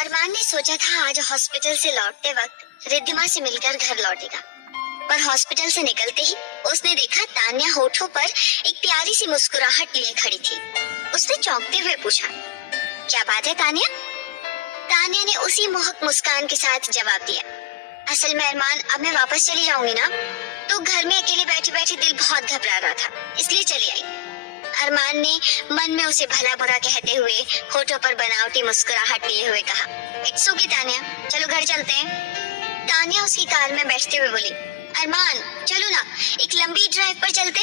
अरमान ने सोचा था आज हॉस्पिटल से लौटते वक्त रिद्धिमा से मिलकर घर लौटेगा, पर हॉस्पिटल से निकलते ही उसने देखा तान्या होठों पर एक प्यारी सी मुस्कुराहट लिए खड़ी थी। उसने चौंकते हुए पूछा, क्या बात है तान्या? तान्या ने उसी मोहक मुस्कान के साथ जवाब दिया, असल में अरमान, अब मैं वापस चली जाऊंगी ना, तो घर में अकेले बैठे बैठे दिल बहुत घबरा रहा था, इसलिए चली आई। अरमान ने मन में उसे भला बुरा कहते हुए होठों पर बनावटी मुस्कुराहट लिए हुए कहा, इट्स ओके तान्या, चलो घर चलते हैं। तान्या उसकी कार में बैठते हुए बोली, अरमान चलो ना, एक लंबी ड्राइव पर चलते।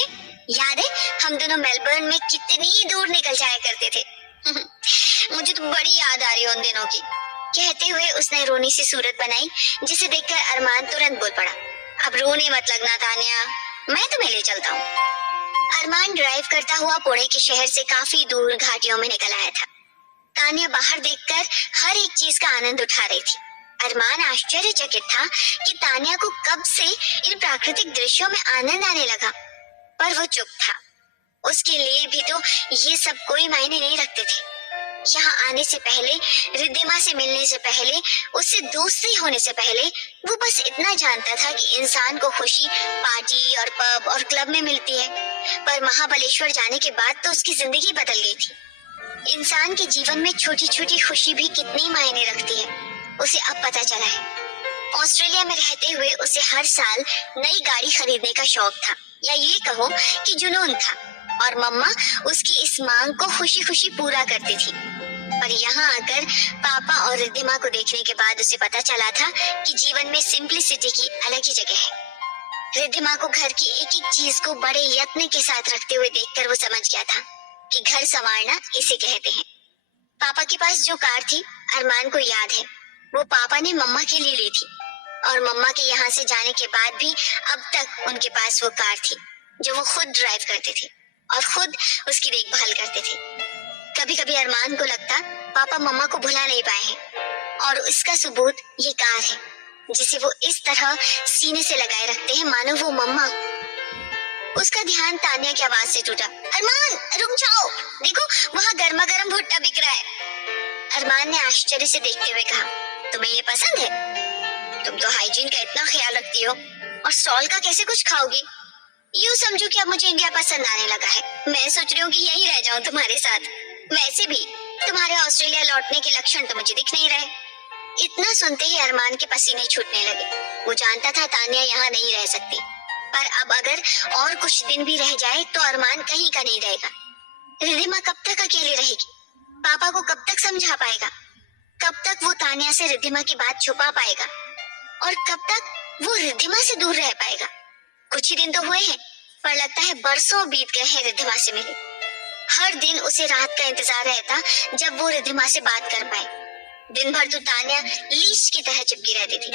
याद है हम दोनों मेलबर्न में कितनी दूर निकल जाया करते थे। मुझे तो बड़ी याद आ रही है उन दिनों की। कहते हुए उसने रोनी सी सूरत बनाई, जिसे देखकर अरमान तुरंत बोल पड़ा, अब रोने मत लगना तान्या, मैं तुम्हें ले चलता हूँ। अरमान ड्राइव करता हुआ पुणे के शहर से काफी दूर घाटियों में निकल आया था। तान्या बाहर देखकर हर एक चीज का आनंद उठा रही थी। अरमान आश्चर्यचकित था कि तान्या को कब से इन प्राकृतिक दृश्यों में आनंद आने लगा, पर वो चुप था। उसके लिए भी तो ये सब कोई मायने नहीं रखते थे। यहाँ आने से पहले, रिद्धिमा से मिलने से पहले, उससे दोस्ती होने से पहले वो बस इतना जानता था कि इंसान को खुशी पार्टी और पब और क्लब में मिलती है, पर महाबलेश्वर जाने के बाद तो उसकी जिंदगी बदल गई थी। इंसान के जीवन में छोटी छोटी खुशी भी कितनी मायने रखती है, उसे अब पता चला है। ऑस्ट्रेलिया में रहते हुए उसे हर साल नई गाड़ी खरीदने का शौक था, या ये कहो कि जुनून था, और मम्मा उसकी इस मांग को खुशी खुशी पूरा करती थी। पर यहाँ आकर पापा और रिद्धिमा को देखने के बाद उसे पता चला था कि जीवन में सिंप्लिसिटी की अलग ही जगह है। रिद्धिमा को घर की एक एक चीज को बड़े यत्न के साथ रखते हुए देखकर वो समझ गया था कि घर संवारना इसे कहते हैं। पापा के पास जो कार थी, अरमान को याद है, वो पापा ने मम्मा के लिए ली थी, और मम्मा के यहाँ से जाने के बाद भी अब तक उनके पास वो कार थी जो वो खुद ड्राइव करते थे और खुद उसकी देखभाल करते थे। कभी कभी अरमान को लगता पापा मम्मा को भुला नहीं पाए हैं, और इसका सबूत ये कार है, जिसे वो इस तरह सीने से लगाए रखते हैं मानो वो मम्मा। उसका ध्यान तान्या की आवाज से टूटा, अरमान रुक जाओ, देखो वहाँ गर्मा गर्म भुट्टा बिक रहा है। अरमान ने आश्चर्य से देखते हुए कहा, तुम्हें ये पसंद है? तुम तो हाइजीन का इतना ख्याल रखती हो, और स्टॉल का कैसे कुछ खाओगी? यूँ समझो कि अब मुझे इंडिया पसंद आने लगा है। मैं सोच रही हूँ कि यहीं रह जाऊँ तुम्हारे साथ। वैसे भी तुम्हारे ऑस्ट्रेलिया लौटने के लक्षण तो मुझे दिख नहीं रहे। इतना सुनते ही अरमान के पसीने छूटने लगे। वो जानता था तान्या यहाँ नहीं रह सकती, पर अब अगर और कुछ दिन भी रह जाए तो अरमान कहीं का नहीं रहेगा। रिद्धिमा कब तक अकेली रहेगी? पापा को कब तक समझा पाएगा? कब तक वो तान्या से रिद्धिमा की बात छुपा पाएगा? और कब तक वो रिद्धिमा से दूर रह पाएगा? कुछ ही दिन तो हुए हैं, पर लगता है बरसों बीत गए हैं रिद्धिमा से मिले। हर दिन उसे रात का इंतजार रहता जब वो रिद्धिमा से बात कर पाए। दिन भर तो तान्या लीच की तरह चिपकी रहती थी।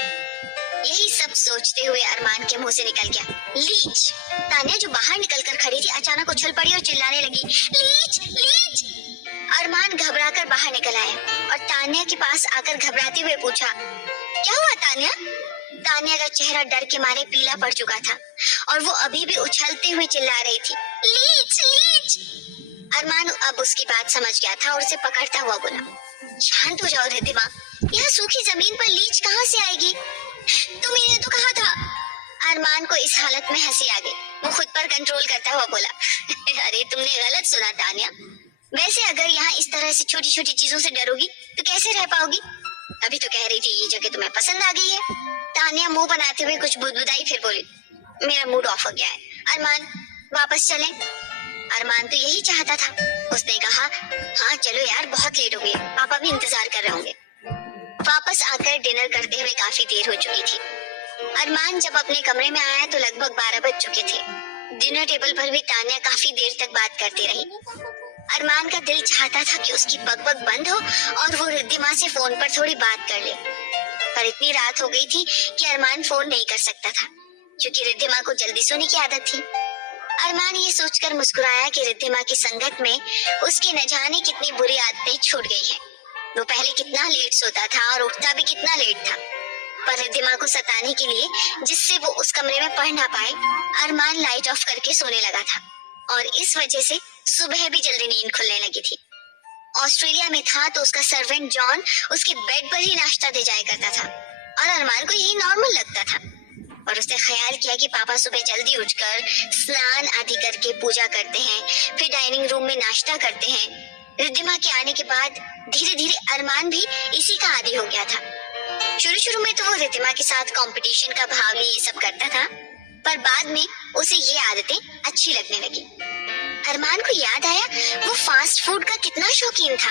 यही सब सोचते हुए अरमान के मुंह से निकल गया, लीच। तान्या जो बाहर निकलकर खड़ी थी अचानक उछल पड़ी और चिल्लाने लगी, लीच लीच। अरमान घबराकर बाहर निकल आया और तान्या के पास आकर घबराते हुए पूछा, क्या हुआ तान्या? तान्या का चेहरा डर के मारे पीला पड़ चुका था और वो अभी भी उछलते हुए चिल्ला रही थी, लीच लीच। अरमान अब उसकी बात समझ गया था और उसे पकड़ता हुआ बोला, शांत हो जाओ रिद्धिमा, यहाँ सूखी जमीन पर लीच कहाँ से आएगी? तुमने तो कहा था। अरमान को इस हालत में हंसी आ गई। वो खुद पर कंट्रोल करता हुआ बोला, अरे तुमने गलत सुना तान्या। वैसे अगर यहाँ इस तरह से छोटी छोटी चीजों से डरोगी तो कैसे रह पाओगी? अभी तो कह रही थी ये जगह तुम्हें पसंद आ गई है। तान्या मुंह बनाते हुए कुछ बुदबुदाई, फिर बोली, मेरा मूड ऑफ हो गया है। अरमान वापस चलें? अरमान तो यही चाहता था। उसने कहा, हाँ चलो यार, बहुत लेट हो गई, पापा भी इंतजार कर रहे होंगे। वापस आकर डिनर करते हुए काफी देर हो चुकी थी। अरमान जब अपने कमरे में आया तो लगभग 12 बज चुके थे। डिनर टेबल पर भी तान्या काफी देर तक बात करती रही। अरमान का दिल चाहता था कि उसकी बकबक बंद हो और वो रिद्धिमा से फोन पर थोड़ी बात कर ले, पर इतनी रात हो गई थी कि अरमान फोन नहीं कर सकता था, क्योंकि रिद्धिमा को जल्दी सोने की आदत थी। अरमान ये सोचकर मुस्कुराया कि रिद्धिमा की संगत में उसकी न जाने कितनी बुरी आदतें छूट गई हैं। वो पहले कितना लेट सोता था और उठता भी कितना लेट था, पर रिद्धिमा को सताने के लिए, जिससे वो उस कमरे में पढ़ ना पाए, अरमान लाइट ऑफ करके सोने लगा था, और इस वजह से सुबह भी जल्दी नींद खुलने लगी थी। ऑस्ट्रेलिया में था तो उसका सर्वेंट जॉन उसके बेड पर ही नाश्ता दे जाया करता था और अरमान को यही नॉर्मल लगता था। और उसने ख्याल किया कि पापा सुबह जल्दी उठकर स्नान आदि करके पूजा करते हैं, फिर डाइनिंग रूम में नाश्ता करते हैं। रिद्धिमा के आने के बाद धीरे धीरे अरमान भी इसी का आदी हो गया था। शुरू शुरू में तो वो रिद्धिमा के साथ कंपटीशन का भाव लिए ये सब करता था, पर बाद में उसे ये आदतें अच्छी लगने लगी। अरमान को याद आया वो फास्ट फूड का कितना शौकीन था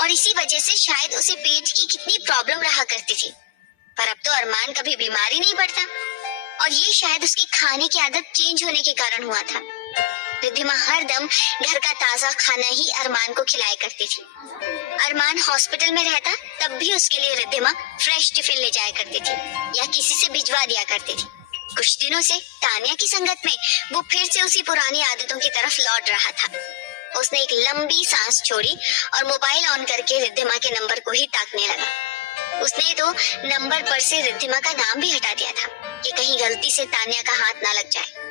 और इसी वजह से शायद उसे पेट की कितनी प्रॉब्लम रहा करती थी। पर अब तो अरमान कभी बीमार ही नहीं पड़ता और ये शायद उसकी खाने की आदत चेंज होने के कारण हुआ था। रिद्धिमा हर दम घर का ताजा खाना ही अरमान को खिलाया करती थी। अरमान हॉस्पिटल में रहता तब भी उसके लिए रिद्धिमा फ्रेश टिफिन ले जाया करती थी या किसी से भिजवा दिया करती थी। कुछ दिनों से तानिया की संगत में वो फिर से उसी पुरानी आदतों की तरफ लौट रहा था। उसने एक लंबी सांस छोड़ी और मोबाइल ऑन करके रिद्धिमा के नंबर को ही ताकने लगा। उसने तो नंबर पर से रिद्धिमा का नाम भी हटा दिया था कि कहीं गलती से तानिया का हाथ ना लग जाए।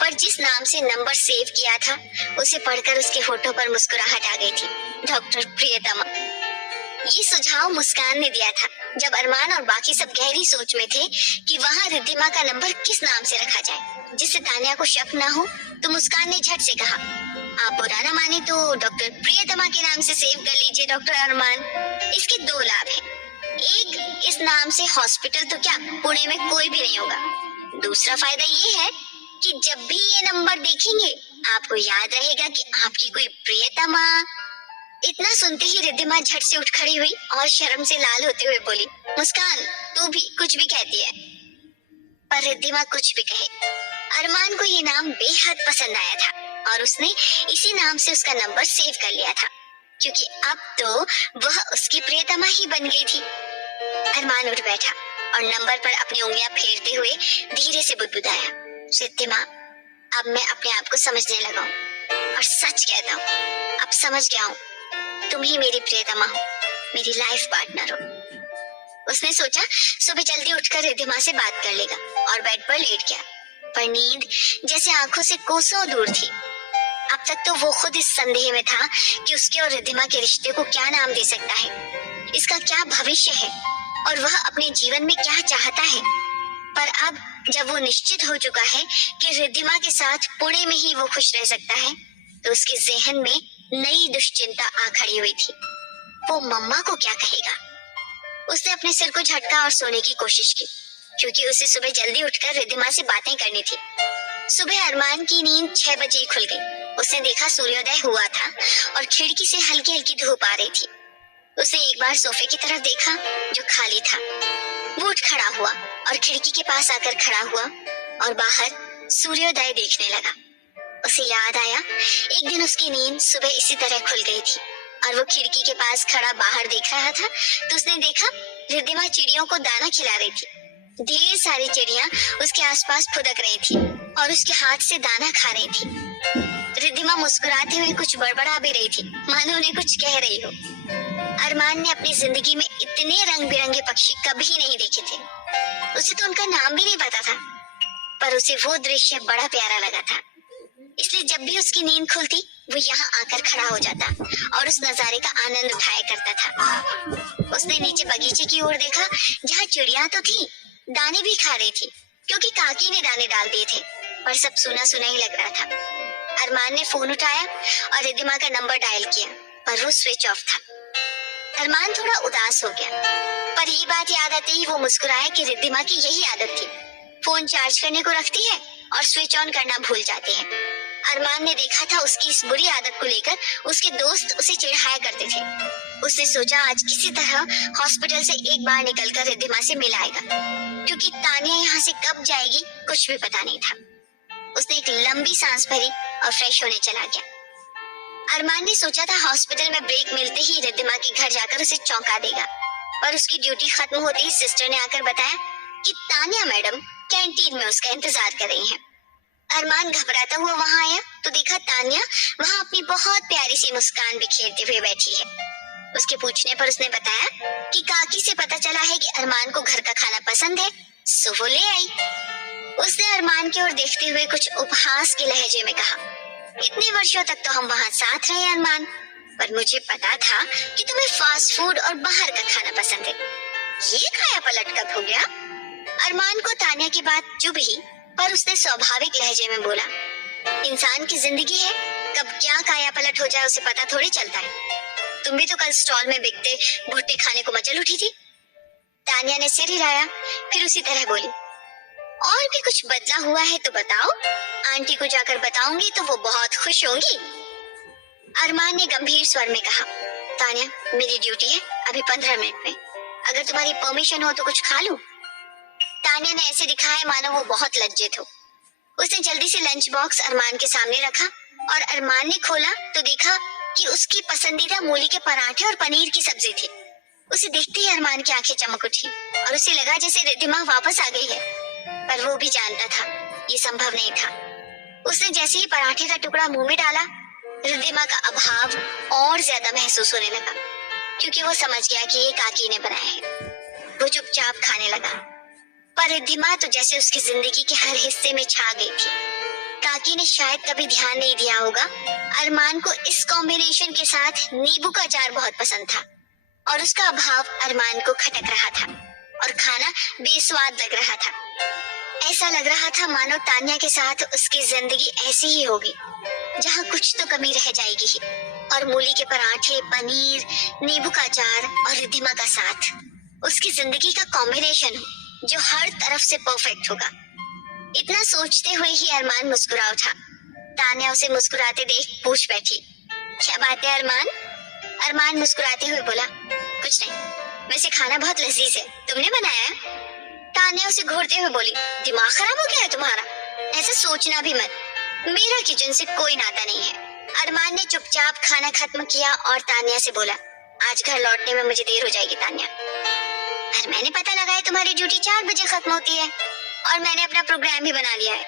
पर जिस नाम से नंबर सेव किया था उसे पढ़कर उसके होठों पर मुस्कुराहट आ गई थी, डॉक्टर प्रियतमा। ये सुझाव मुस्कान ने दिया था जब अरमान और बाकी सब गहरी सोच में थे कि वहाँ रिद्धिमा का नंबर किस नाम से रखा जाए जिससे तानिया को शक ना हो। तो मुस्कान ने झट से कहा, आप बुरा ना माने तो डॉक्टर प्रियतमा के नाम से सेव कर लीजिए डॉक्टर अरमान। इसके दो लाभ हैं। एक, इस नाम से हॉस्पिटल तो क्या पुणे में कोई भी नहीं होगा। दूसरा फायदा ये है कि जब भी ये नंबर देखेंगे आपको याद रहेगा कि आपकी कोई प्रियतमा। इतना सुनते ही रिद्धिमा झट से उठ खड़ी हुई और शर्म से लाल होते हुए बोली, मुस्कान तू भी कुछ भी कहती है। पर रिद्धिमा कुछ भी कहे, अरमान को ये नाम बेहद पसंद आया था और उसने इसी नाम से उसका नंबर सेव कर लिया था क्योंकि अब तो वह उसकी प्रियतमा ही बन गई थी। अरमान उठ बैठा और नंबर पर अपनी उंगलियां फेरते हुए धीरे से बुदबुदाया, रिद्धिमा अब मैं अपने आप को समझने लगा हूँ और सच कहता हूँ अब समझ गया हूँ तुम ही मेरी प्रियतमा हो, मेरी लाइफ पार्टनर हो। उसने सोचा सुबह जल्दी उठकर रिद्धिमा से बात कर लेगा और बेड पर लेट गया, पर नींद जैसे आंखों से कोसों दूर थी। अब तक तो वो खुद इस संदेह में था कि उसके और रिद्धिमा के रिश्ते को क्या नाम दे सकता है, इसका क्या भविष्य है और वह अपने जीवन में क्या चाहता है। पर अब जब वो निश्चित हो चुका है कि रिद्धिमा के साथ पुणे में ही वो खुश रह सकता है, तो उसके जहन में नई दुश्चिंता आ खड़ी हुई थी। वो मम्मा को क्या कहेगा। उसने अपने सिर को झटका और सोने की कोशिश की क्योंकि उसे सुबह जल्दी उठकर रिद्धिमा से बातें करनी थी। सुबह अरमान की नींद 6 बजे ही खुल गई। उसने देखा सूर्योदय हुआ था और खिड़की से हल्की हल्की धूप आ रही थी। उसने एक बार सोफे की तरफ देखा जो खाली था। वो उठ खड़ा हुआ और खिड़की के पास आकर खड़ा हुआ और बाहर सूर्योदय देखने लगा। उसे याद आया एक दिन उसकी नींद सुबह इसी तरह खुल गई थी और वो खिड़की के पास खड़ा बाहर देख रहा था तो उसने देखा रिद्धिमा चिड़ियों को दाना खिला रही थी। ढेर सारी चिड़ियां उसके आसपास फुदक रही थी और उसके हाथ से दाना खा रही थी। रिद्धिमा मुस्कुराते हुए कुछ बड़बड़ा भी रही थी, मानो उन्हें कुछ कह रही हो। अरमान ने अपनी जिंदगी में इतने रंग बिरंगे पक्षी कभी नहीं देखे थे। उसे तो उनका नाम भी नहीं पता था, पर उसे वो दृश्य बड़ा प्यारा लगा था। इसलिए जब भी उसकी नींद खुलती वो यहाँ आकर खड़ा हो जाता और उस नजारे का आनंद उठाया करता था। उसने नीचे बगीचे की ओर देखा जहाँ चिड़िया तो थी, दाने भी खा रही थी क्योंकि काकी ने दाने डाल दिए थे, पर सब सुना सुना ही लग रहा था। अरमान ने फोन उठाया और रिद्धिमा का नंबर डायल किया, पर वो स्विच ऑफ था। अरमान थोड़ा उदास हो गया, पर ये बात याद आते ही वो मुस्कुराया कि रिद्धिमा की यही आदत थी, फोन चार्ज करने को रखती है और स्विच ऑन करना भूल जाती है। अरमान ने देखा था उसकी इस बुरी आदत को लेकर उसके दोस्त उसे चिढ़ाया करते थे। उसने सोचा आज किसी तरह हॉस्पिटल से एक बार निकलकर रिद्धिमा से मिल आएगा क्योंकि तानिया यहाँ से कब जाएगी कुछ भी पता नहीं था। उसने एक लंबी सांस भरी और फ्रेश होने चला गया। अरमान ने सोचा था हॉस्पिटल में ब्रेक मिलते ही रिद्धिमा के घर जाकर उसे चौंका देगा, पर उसकी ड्यूटी खत्म होते ही सिस्टर ने आकर बताया कि तानिया मैडम कैंटीन में उसका इंतजार कर रही हैं। अरमान घबराता हुआ वहां आया तो देखा तानिया वहां अपनी बहुत प्यारी सी मुस्कान बिखेरते हुए बैठी है। उसके पूछने पर उसने बताया कि काकी से पता चला है कि अरमान को घर का खाना पसंद है, सो वो ले आई। उसने अरमान की ओर देखते हुए कुछ उपहास के लहजे में कहा, इतने वर्षों तक तो हम वहां साथ रहे अरमान, पर मुझे पता था कि तुम्हें फास्ट फूड और बाहर का खाना पसंद है। ये खाया पलट कब हो गया? अरमान को तानिया की बात चुभ ही, पर उसने स्वाभाविक लहजे में बोला, इंसान की जिंदगी है, कब क्या काया पलट हो जाए उसे पता थोड़ी चलता है। तुम भी तो कल स्टॉल में बिकते भुट्टे खाने को मचल उठी थी। तानिया ने सिर हिलाया, फिर उसी तरह बोली, और भी कुछ बदला हुआ है तो बताओ, आंटी को जाकर बताऊंगी तो वो बहुत खुश होंगी। अरमान ने गंभीर स्वर में कहा, तानिया मेरी ड्यूटी है अभी 15 मिनट में, अगर तुम्हारी परमिशन हो तो कुछ खा लूं। तानिया ने ऐसे दिखाया मानो वो बहुत लज्जित हो। उसने जल्दी से लंच बॉक्स अरमान के सामने रखा और अरमान ने खोला तो देखा कि उसकी पसंदीदा मूली के पराठे और पनीर की सब्जी थी। उसे देखते ही अरमान की आंखें चमक उठी और उसे लगा जैसे रिद्धिमा वापस आ गई है, पर वो भी जानता था ये संभव नहीं था। उसने जैसे ही पराठे का टुकड़ा मुंह में डाला, रिद्धिमा का अभाव और ज्यादा महसूस होने लगा, क्योंकि वो समझ गया कि ये काकी ने बनाया है। वो चुपचाप खाने लगा, पर रिद्धिमा तो जैसे उसकी जिंदगी के हर हिस्से में छा गई थी। काकी ने शायद कभी ध्यान नहीं दिया होगा, अरमान को इस कॉम्बिनेशन के साथ नींबू का अचार बहुत पसंद था और उसका अभाव अरमान को खटक रहा था और खाना बेस्वाद लग रहा था। ऐसा लग रहा था मानो तान्या के साथ उसकी जिंदगी ऐसी ही होगी, जहाँ कुछ तो कमी रह जाएगी ही। और मूली के पराठे, पनीर, नींबू का अचार और रिद्धिमा का साथ उसकी जिंदगी का कॉम्बिनेशन जो हर तरफ से परफेक्ट होगा। इतना सोचते हुए ही अरमान मुस्कुरा उठा। तान्या उसे मुस्कुराते देख पूछ बैठी, क्या बात है अरमान? अरमान मुस्कुराते हुए बोला, कुछ नहीं, वैसे खाना बहुत लजीज है, तुमने बनाया है? तान्या उसे घूरते हुए बोली, दिमाग खराब हो गया है तुम्हारा? ऐसा सोचना भी मत, मेरा किचन से कोई नाता नहीं है। अरमान ने चुपचाप खाना खत्म किया और तान्या से बोला, आज घर लौटने में मुझे देर हो जाएगी तान्या। पर मैंने पता लगाया तुम्हारी ड्यूटी 4 बजे खत्म होती है और मैंने अपना प्रोग्राम भी बना लिया है।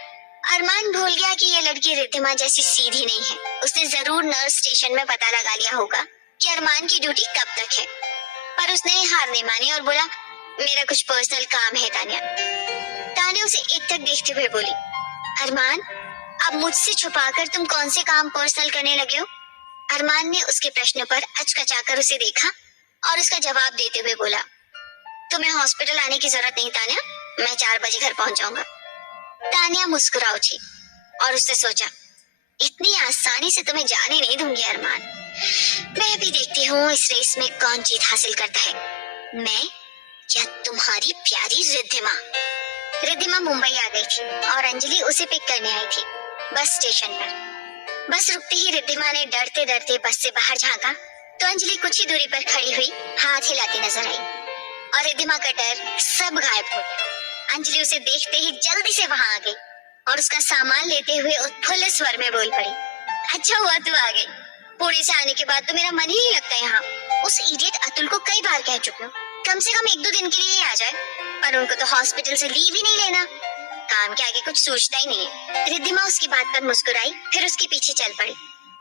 अरमान भूल गया कि ये लड़की रिद्धिमा जैसी सीधी नहीं है। उसने जरूर नर्स स्टेशन में पता लगा लिया होगा कि अरमान की ड्यूटी कब तक है, पर उसने हार नहीं मानी और बोला, मेरा कुछ पर्सनल काम है तान्या। तान्या उसे एकटक देखते हुए बोली, अरमान अब मुझसे छुपाकर तुम कौन से काम पर्सनल करने लगे हो? अरमान ने उसके प्रश्न पर अचकचाकर उसे देखा और उसका जवाब देते हुए बोला, तुम्हें हॉस्पिटल आने की जरूरत नहीं तान्या, मैं 4 बजे घर पहुंच जाऊंगा। तान्या मुस्कुरा उठी और उसने सोचा, इतनी आसानी से तुम्हें जाने नहीं दूंगी अरमान। मैं भी देखती हूँ इस रेस में कौन जीत हासिल करता है, मैं या तुम्हारी प्यारी रिद्धिमा। रिद्धिमा मुंबई आ गई थी और अंजलि उसे पिक करने आई थी बस स्टेशन पर। बस रुकते ही रिद्धिमा ने डरते डरते बस से बाहर झांका तो अंजलि कुछ ही दूरी पर खड़ी हुई हाथ हिलाती नजर आई और रिद्धिमा का डर सब गायब हो गया। अंजलि उसे देखते ही जल्दी से वहां आ गई और उसका सामान लेते हुए उत्फुल्ल स्वर में बोल पड़ी, अच्छा हुआ तू आ गई, पुणे से आने के बाद तो मेरा मन ही नहीं लगता यहाँ। उस इडियट अतुल को कई बार कह चुकी हूँ कम से कम 1-2 दिन के लिए ही आ जाए, पर उनको तो हॉस्पिटल से लीव ही नहीं लेना, काम के आगे कुछ सोचता ही नहीं है। रिद्धिमा उसकी बात पर मुस्कुराई, फिर उसके पीछे चल पड़ी।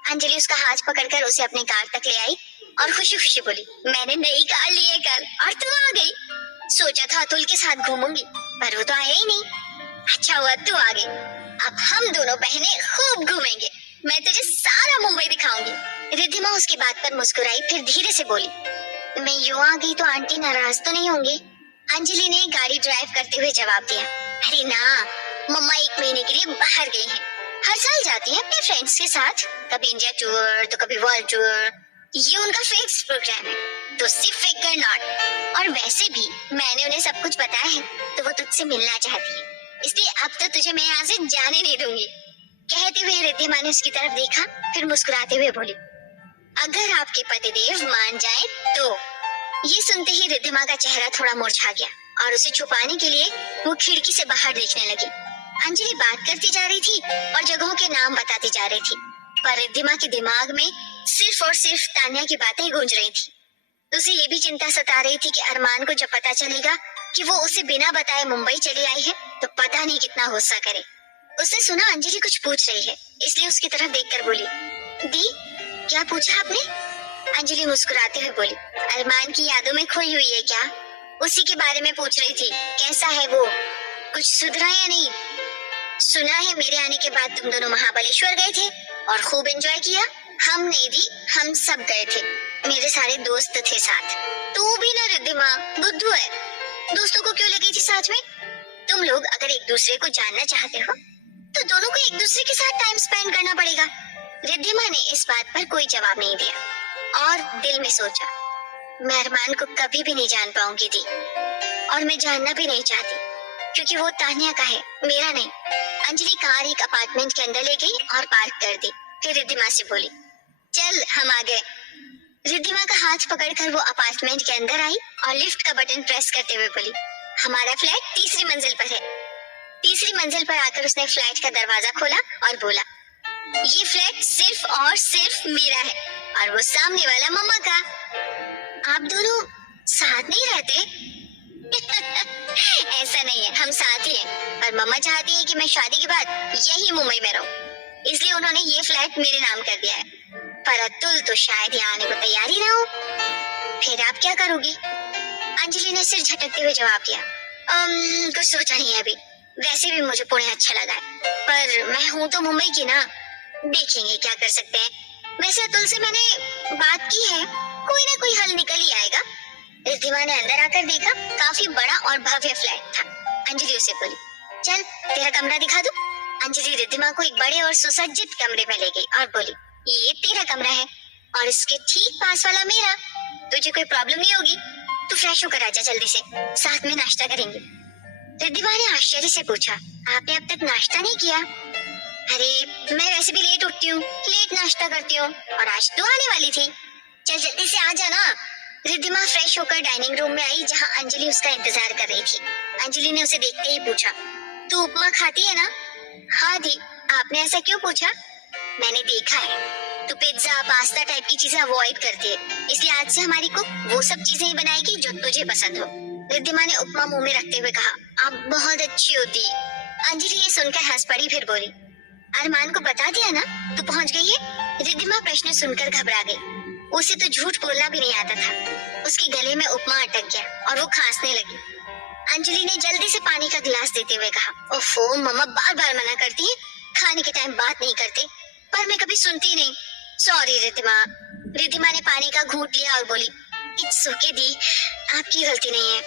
अंजलि उसका हाथ पकड़कर उसे अपनी कार तक ले आई और खुशी खुशी बोली, मैंने नई कार ली है कल और तू आ गई। सोचा था अतुल के साथ घूमूंगी, पर वो तो आया ही नहीं। अच्छा हुआ तू आ गई, अब हम दोनों बहनें खूब घूमेंगे, मैं तुझे सारा मुंबई दिखाऊंगी। रिद्धिमा उसकी बात पर मुस्कुराई, फिर धीरे से बोली, मैं यूं आ गई तो आंटी नाराज तो नहीं होंगी? अंजलि ने गाड़ी ड्राइव करते हुए जवाब दिया, अरे ना, मम्मा 1 महीने के लिए बाहर गई हैं, हर साल जाती हैं अपने फ्रेंड्स के साथ, कभी इंडिया टूर तो कभी वर्ल्ड टूर, ये उनका फिक्स प्रोग्राम है, तो सिर्फ फिकर नॉट। और वैसे भी मैंने उन्हें सब कुछ बताया है, तो वो तुझसे मिलना चाहती है, इसलिए अब तो तुझे मैं यहाँ से जाने नहीं दूंगी। कहते हुए रिद्धिमा ने उसकी तरफ देखा, फिर मुस्कुराते हुए बोली, अगर आपके पतिदेव मान जाए तो। ये सुनते ही रिद्धिमा का चेहरा थोड़ा मुरझा गया और उसे छुपाने के लिए वो खिड़की से बाहर देखने लगी। अंजलि बात करती जा रही थी और जगहों के नाम बताती जा रही थी, पर रिद्धिमा के दिमाग में सिर्फ और सिर्फ तान्या की बातें गूंज रही थी। उसे ये भी चिंता सता रही थी कि अरमान को जब पता चलेगा कि वो उसे बिना बताए मुंबई चली आई है, तो पता नहीं कितना गुस्सा करे। उसने सुना अंजलि कुछ पूछ रही है, इसलिए उसकी तरफ देखकर बोली, दी क्या पूछा आपने? अंजलि मुस्कुराते हुए बोली, अरमान की यादों में खोई हुई है क्या? उसी के बारे में पूछ रही थी, कैसा है वो, कुछ सुधरा या नहीं? सुना है मेरे आने के बाद तुम दोनों महाबलेश्वर गए थे और खूब एंजॉय किया, हम नहीं दी, हम सब गए थे, मेरे सारे दोस्त थे साथ। तू भी ना रिद्धिमा, बुद्धू है, दोस्तों को क्यों लगी थी साथ में? तुम लोग अगर एक दूसरे को जानना चाहते हो तो दोनों को एक दूसरे के साथ टाइम स्पेंड करना पड़ेगा। रिद्धिमा ने इस बात पर कोई जवाब नहीं दिया और दिल में सोचा, मैं अरमान को कभी भी नहीं जान पाऊंगी दी, और मैं जानना भी नहीं चाहती, क्योंकि वो तान्या का है, मेरा नहीं। अंजलि कार एक अपार्टमेंट के अंदर ले गई और पार्क कर दी। फिर रिद्धिमा से बोली, चल हम आ गए। रिद्धिमा का हाथ पकड़कर वो अपार्टमेंट के अंदर आई और लिफ्ट का बटन प्रेस करते हुए बोली, हमारा फ्लैट तीसरी मंजिल पर है। तीसरी मंजिल पर आकर उसने फ्लैट का दरवाजा खोला और बोला, ये फ्लैट सिर्फ और सिर्फ मेरा है और वो सामने वाला मम्मा का। आप दोनों साथ नहीं रहते? ऐसा नहीं है, हम साथ ही हैं, पर मम्मा चाहती है कि मैं शादी के बाद यही मुंबई में रहूं, इसलिए उन्होंने ये फ्लैट मेरे नाम कर दिया है। पर अतुल तो शायद यहाँ आने को तैयार ही ना हो। फिर आप क्या करोगी? अंजलि ने सिर झटकते हुए जवाब दिया, कुछ सोचा नहीं है अभी, वैसे भी मुझे पुणे अच्छा लगा है, पर मैं हूँ तो मुंबई की ना, देखेंगे क्या कर सकते हैं। वैसे अतुल से मैंने बात की है, कोई ना कोई हल निकल ही आएगा। रिद्धिमा ने अंदर आकर देखा, काफी बड़ा और भव्य फ्लैट था। अंजलि उसे बोली, चल तेरा कमरा दिखा दूं। अंजलि रिद्धिमा को एक बड़े और सुसज्जित कमरे में ले गई और बोली, ये तेरा कमरा है और इसके ठीक पास वाला मेरा, तुझे कोई प्रॉब्लम नहीं होगी। तू फ्रेश होकर आजा जल्दी से, साथ में नाश्ता करेंगे। रिद्धिमा ने आश्चर्य से पूछा, आपने अब तक नाश्ता नहीं किया? अरे मैं वैसे भी लेट उठती हूँ, लेट नाश्ता करती हूँ, और आज तो आने वाली थी। चल जल्दी से आ जाना। रिद्धिमा फ्रेश होकर डाइनिंग रूम में आई जहाँ अंजलि उसका इंतजार कर रही थी। अंजलि ने उसे देखते ही पूछा, तू उपमा खाती है ना? हाँ दी। आपने ऐसा क्यों पूछा? मैंने देखा है तू पिज्जा पास्ता टाइप की चीजें अवॉइड करती है, इसलिए आज से हमारी कुक वो सब चीजें ही बनाएगी जो तुझे पसंद हो। रिद्धिमा ने उपमा मुंह में रखते हुए कहा, आप बहुत अच्छी होती। अंजलि ये सुनकर हंस पड़ी, फिर बोली, अरमान को बता दिया ना तू पहुंच गई है? रिद्धिमा प्रश्न सुनकर घबरा गई, उसे तो झूठ बोलना भी नहीं आता था। उसके गले में उपमा अटक गया और वो खांसने लगी। अंजलि ने जल्दी से पानी का गिलास देते हुए कहा, ओफो मम्मा बार बार मना करती है, खाने के टाइम बात नहीं करते, पर मैं कभी सुनती नहीं। सॉरी रिद्धिमा। रिद्धिमा ने पानी का घूंट लिया और बोली, इट्स ओके दी, आपकी गलती नहीं है।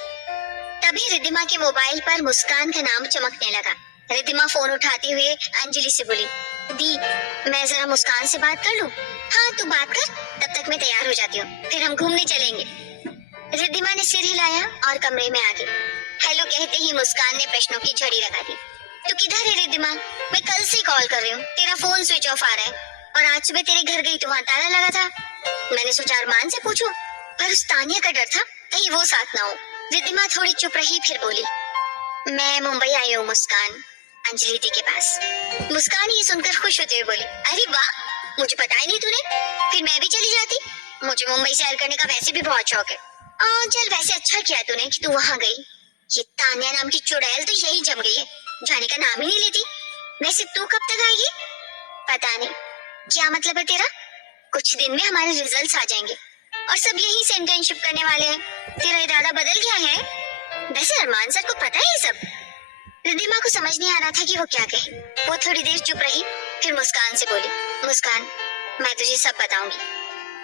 तभी रिद्धिमा के मोबाइल पर मुस्कान का नाम चमकने लगा। रिद्धिमा फोन उठाते हुए अंजलि से बोली, दी मैं जरा मुस्कान से बात कर लूं? हाँ तू बात कर, तब तक मैं तैयार हो जाती हूँ, फिर हम घूमने चलेंगे। रिद्धिमा ने सिर हिलाया और कमरे में आ गई। हेलो कहते ही मुस्कान ने प्रश्नों की झड़ी लगा दी। तू किधर है रिद्धिमा? मैं कल से कॉल कर रही हूँ, तेरा फोन स्विच ऑफ आ रहा है, और आज सुबह तेरे घर गई तो वहाँ ताला लगा था। मैंने सोचा अरमान से पूछूं, पर उस तानिया का डर था कहीं वो साथ ना हो। रिद्धिमा थोड़ी चुप रही, फिर बोली, मैं मुंबई आई हूँ मुस्कान, अंजलि दी के पास। मुस्कान ये सुनकर खुश होते हुए बोली, अरे वाह, मुझे पता ही नहीं तूने, फिर मैं भी चली जाती। मुझे मुंबई सैर करने का वैसे भी बहुत शौक है। चल वैसे अच्छा किया तूने कि तू वहाँ गई। ये तान्या नाम की चुड़ैल तो यही जम गई है, जाने का नाम ही नहीं लेती। वैसे तू कब तक आएगी? पता नहीं। क्या मतलब है तेरा? कुछ दिन में हमारे रिजल्ट्स आ जाएंगे और सब यहीं से इंटर्नशिप करने वाले हैं। तेरा इरादा बदल गया है? वैसे अरमान सर को पता है ये सब? रिद्धिमा को समझ नहीं आ रहा था कि वो क्या कहे। वो थोड़ी देर चुप रही, फिर मुस्कान से बोली, मुस्कान मैं तुझे सब बताऊंगी।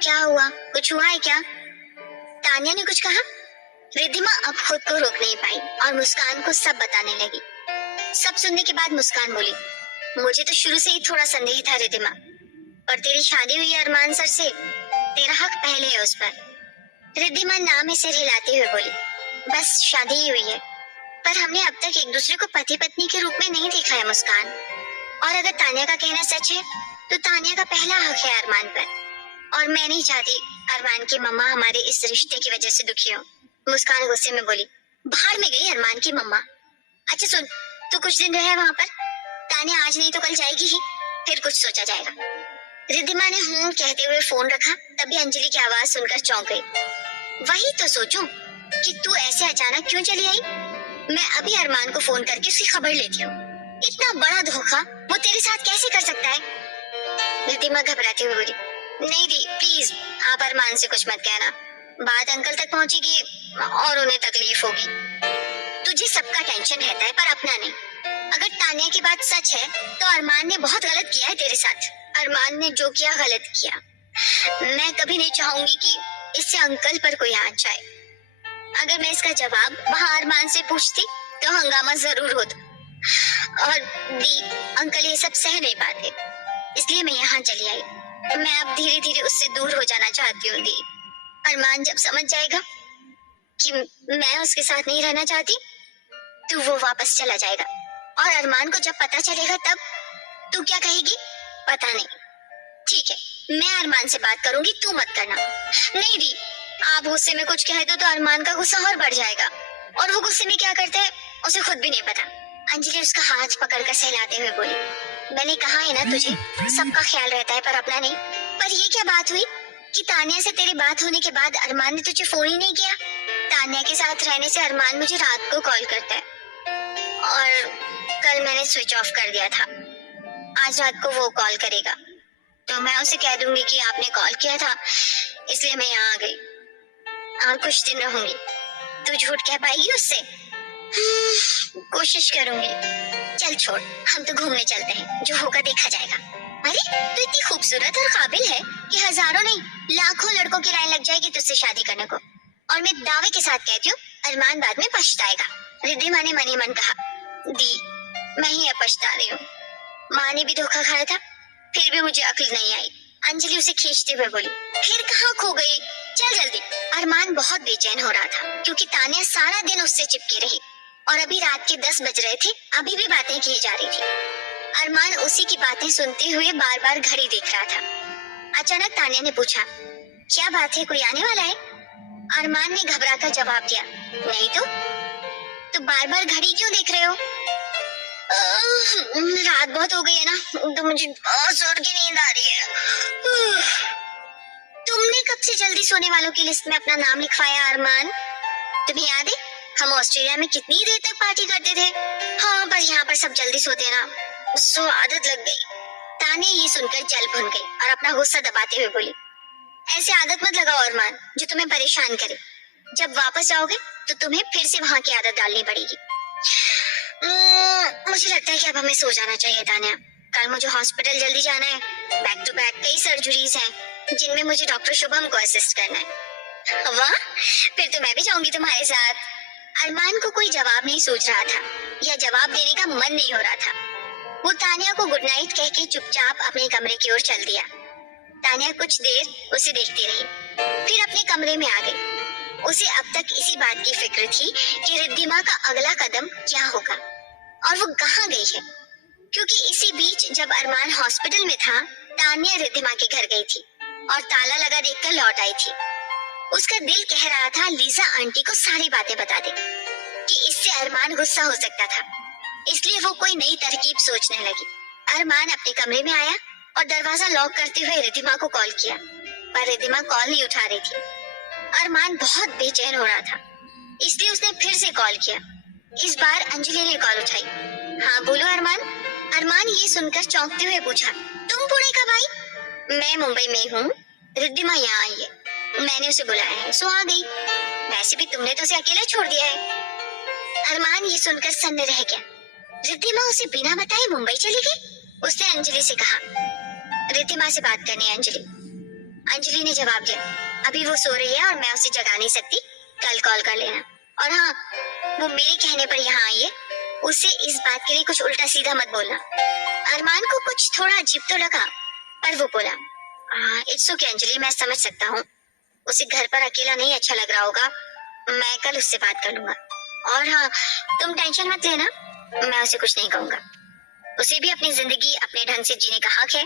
क्या हुआ, कुछ हुआ है क्या? तान्या ने कुछ कहा? रिद्धिमा अब खुद को रोक नहीं पाई और मुस्कान को सब बताने लगी। सब सुनने के बाद मुस्कान बोली, मुझे तो शुरू से ही थोड़ा संदेह था रिद्धिमा, पर तेरी शादी हुई है अरमान सर से, तेरा हक पहले है उस पर। रिद्धिमा नाम में सिर हिलाते हुए बोली, बस शादी ही हुई है, पर हमने अब तक एक दूसरे को पति पत्नी के रूप में नहीं देखा है मुस्कान। और अगर तान्या का कहना सच है तो तान्या का पहला हक है अरमान पर, और मैं नहीं चाहती अरमान की मम्मा हमारे इस रिश्ते की वजह से दुखी हो। मुस्कान गुस्से में बोली, बाहर में गई अरमान की मम्मा। अच्छा सुन, तू कुछ दिन रहे वहाँ पर, तान्या आज नहीं तो कल जाएगी ही, फिर कुछ सोचा जाएगा। रिद्धिमा ने हूं कहते हुए फोन रखा, तभी अंजलि की आवाज सुनकर चौंक गई। वही तो सोचूं कि तू ऐसे अचानक क्यों चली आई। मैं अभी अरमान को फोन करके उसकी खबर लेती हूँ। इतना बड़ा धोखा वो तेरे साथ कैसे कर सकता है? रिद्धिमा घबराते हुए बोली, नहीं दी प्लीज, आप अरमान से कुछ मत कहना, बात अंकल तक पहुंचेगी और उन्हें तकलीफ होगी। तुझे सबका टेंशन रहता है पर अपना नहीं। अगर तान्या की बात सच है तो अरमान ने बहुत गलत किया है तेरे साथ। अरमान ने जो किया गलत किया। मैं कभी नहीं चाहूंगी कि इससे अंकल पर कोई आँच आए। अगर मैं इसका जवाब वहाँ अरमान से पूछती तो हंगामा जरूर होता। और दी, अंकल ये सब सह नहीं पाते, इसलिए मैं यहाँ चली आई। मैं अब धीरे धीरे उससे दूर हो जाना चाहती हूँ दी। अरमान जब समझ जाएगा कि मैं उसके साथ नहीं रहना चाहती तो वो वापस चला जाएगा। और अरमान को जब पता चलेगा तब तू क्या कहेगी पता नहीं। ठीक है, मैं अरमान से बात करूंगी, तू मत करना। नहीं दी, आप गुस्से में कुछ कह दो तो अरमान का गुस्सा और बढ़ जाएगा, और वो गुस्से में क्या करते हैं उसे खुद भी नहीं पता। अंजलि उसका हाथ पकड़कर सहलाते हुए बोली, मैंने कहा है ना तुझे सबका ख्याल रहता है पर अपना नहीं। पर ये क्या बात हुई कि तान्या से तेरी बात होने के बाद अरमान ने तुझे फोन ही नहीं किया? तान्या के साथ रहने से अरमान मुझे रात को कॉल करता है, और कल मैंने स्विच ऑफ कर दिया था। आज रात को वो कॉल करेगा तो मैं उसे कह दूंगी कि आपने कॉल किया था, इसलिए मैं यहाँ आ गई और कुछ दिन रहूंगी। तू झूठ कह पाएगी उससे? कोशिश करूंगी। चल छोड़, हम तो घूमने चलते हैं, जो होगा देखा जाएगा। अरे तू इतनी खूबसूरत और काबिल है कि हजारों नहीं लाखों लड़कों की लाइन लग जाएगी तुझसे शादी करने को, और मैं दावे के साथ कहती हूँ अरमान बाद में पछताएगा। रिद्धिमा ने मनी मन कहा, दी मैं ही अब पछता रही हूँ। माँ ने भी धोखा खाया था, फिर भी मुझे अक्ल नहीं आई। अंजलि उसे खींचते हुए बोली, फिर कहाँ खो गई? चल जल्दी। अरमान बहुत बेचैन हो रहा था क्योंकि तान्या सारा दिन उससे चिपकी रही, और अभी रात के 10 बज रहे थे, अभी भी बातें की जा रही थी। अरमान उसी की बातें सुनते हुए बार बार घड़ी देख रहा था। अचानक तान्या ने पूछा, क्या बात है, कोई आने वाला है? अरमान ने घबराकर जवाब दिया, नहीं तो बार बार घड़ी क्यों देख रहे हो? रात बहुत हो गई है ना, तो मुझे बहुत जोर की नींद आ रही है। तुमने कब से जल्दी सोने वालों की लिस्ट में अपना नाम लिखवाया अरमान? तुम्हें याद है हम ऑस्ट्रेलिया में कितनी देर तक पार्टी करते थे? हाँ, पर यहाँ पर सब जल्दी सोते ना, सो आदत लग गई। तान्या ये सुनकर जल भुन गई और अपना गुस्सा दबाते हुए बोली, ऐसे आदत मत लगाओ अरमान जो तुम्हें परेशान करे। जब वापस जाओगे तो तुम्हें फिर से वहाँ की आदत डालनी पड़ेगी। मुझे लगता है कि अब हमें सो जाना चाहिए तान्या। कल मुझे हॉस्पिटल जल्दी जाना है। बैक टू बैक कई सर्जरीज हैं जिनमें मुझे डॉक्टर शुभम को असिस्ट करना है। वाह, फिर तो मैं भी जाऊंगी तुम्हारे साथ। अरमान को कोई जवाब नहीं सोच रहा था या जवाब देने का मन नहीं हो रहा था। वो तान्या को गुड नाइट कह के चुपचाप अपने कमरे की ओर चल दिया। तान्या कुछ देर उसे देखती रही, फिर अपने कमरे में आ गई। उसे अब तक इसी बात की फिक्र थी कि रिद्धिमा का अगला कदम क्या होगा और वो कहाँ गई है, क्योंकि इसी बीच जब अरमान हॉस्पिटल में था, तान्या रिद्धिमा के घर गई थी और ताला लगा देखकर लौट आई थी। उसका दिल कह रहा था लीजा आंटी को सारी बातें बता दे कि इससे अरमान गुस्सा हो सकता था, इसलिए वो कोई नई तरकीब सोचने लगी। अरमान अपने कमरे में आया और दरवाजा लॉक करते हुए रिद्धिमा को कॉल किया, पर रिद्धिमा कॉल नहीं उठा रही थी। अरमान बहुत बेचैन हो रहा था, इसलिए उसने फिर से कॉल किया। इस बार अंजलि ने कॉल उठाई। हाँ बोलो अरमान। अरमान ये सुनकर चौंकते हुए पूछा, तुम पुणे कब आई? मैं मुंबई में हूँ, रिद्धिमा यहाँ आई है, मैंने उसे बुलाया है, सो आ गई। वैसे भी तुमने तो उसे अकेला छोड़ दिया है। अरमान ये सुनकर सन्न रह गया। रिद्धिमा उसे बिना बताए मुंबई चली गई? उसने अंजलि से कहा। रिद्धिमा से बात करनी है अंजलि। अंजलि ने जवाब दिया, अभी वो सो रही है और मैं उसे जगा नहीं सकती, कल कॉल कर लेना। और हाँ, वो मेरे कहने पर यहाँ आई है, उसे इस बात के लिए कुछ उल्टा सीधा मत बोलना। अरमान को कुछ थोड़ा अजीब तो लगा, पर वो बोला, इट्स ओके अंजलि, मैं समझ सकता हूँ, उसे घर पर अकेला नहीं अच्छा लग रहा होगा, मैं कल उससे बात कर लूंगा। और हाँ, तुम टेंशन मत लेना, मैं उसे कुछ नहीं कहूँगा, उसे भी अपनी जिंदगी अपने ढंग से जीने का हक है।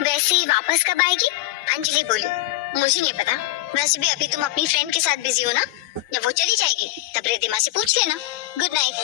वैसे वापस कब आएगी? अंजलि बोली, मुझे नहीं पता, वैसे भी अभी तुम अपनी फ्रेंड के साथ बिजी हो ना, जब वो चली जाएगी तब रिद्धिमा से पूछ लेना। Good night.